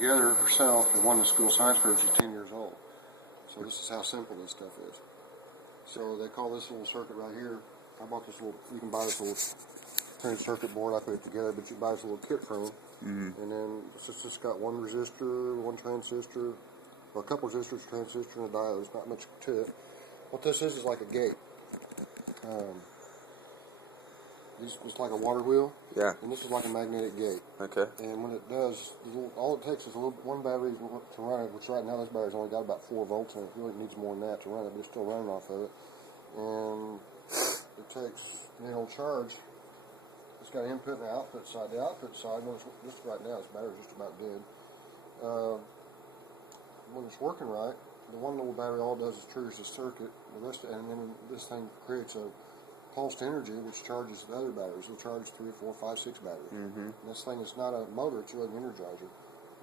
together herself and won the school science fair when she's 10 years old. So this is how simple this stuff is. So they call this little circuit right here. I bought this little, you can buy this little printed circuit board. I put it together, but you buy this little kit from them. And then it's just got one resistor, one transistor, or a couple resistors, transistor, and a diode. There's not much to it. What this is like a gate. It's like a water wheel. Yeah. And this is like a magnetic gate. Okay. And when it does, all it takes is one battery to run it, which right now this battery's only got about 4 volts, and it really needs more than that to run it, but it's still running off of it. And it takes, and it'll charge. It's got input and output side. The output side, when it's just right now, this battery's just about dead. When it's working right, the one little battery all it does is triggers the circuit. The rest, and then this thing creates a pulsed energy, which charges the other batteries. It'll charge 3, 4, 5, 6 batteries. And this thing is not a motor; it's really an energizer.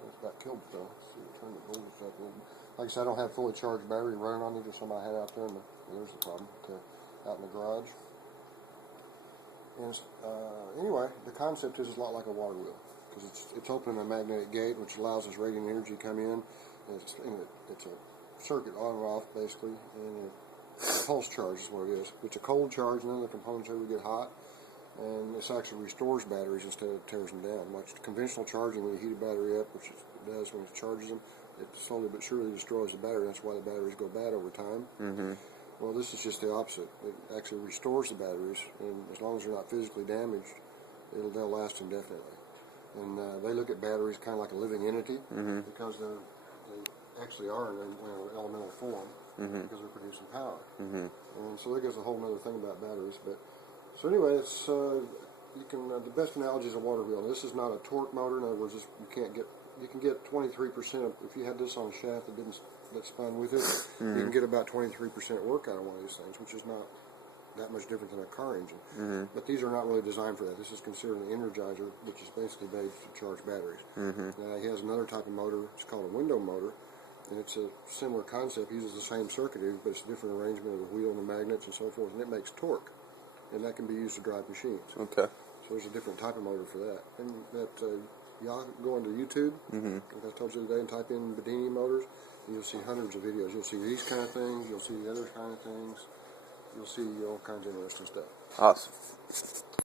It's about killed stuff. So turn the voltage up a little. Like I said, I don't have fully charged battery running on it. Just something I had out there. There's the problem. Okay, out in the garage. And anyway, the concept is a lot like a water wheel because it's opening a magnetic gate, which allows this radiant energy to come in. And it's a circuit on or off basically, and a pulse charge is what it is. It's a cold charge, and then the components ever get hot, and this actually restores batteries instead of tears them down. Like conventional charging, when you heat a battery up, which it does when it charges them, it slowly but surely destroys the battery. That's why the batteries go bad over time. Well, this is just the opposite. It actually restores the batteries, and as long as they're not physically damaged, they'll last indefinitely. And they look at batteries kind of like a living entity because they actually are in an elemental form. Because they're producing power, and so that gives a whole other thing about batteries. But so anyway, it's you can the best analogy is a water wheel. This is not a torque motor. In other words, you can get 23% if you had this on a shaft that spun with it. You can get about 23% work out of one of these things, which is not that much different than a car engine. But these are not really designed for that. This is considered an energizer, which is basically made to charge batteries. Now he has another type of motor. It's called a window motor. And it's a similar concept, uses the same circuitry, but it's a different arrangement of the wheel and the magnets and so forth, and it makes torque. And that can be used to drive machines. Okay. So there's a different type of motor for that. And that, y'all go into YouTube, like I told you the other day, and type in Bedini motors, and you'll see hundreds of videos. You'll see these kind of things, you'll see the other kind of things, you'll see all kinds of interesting stuff. Awesome.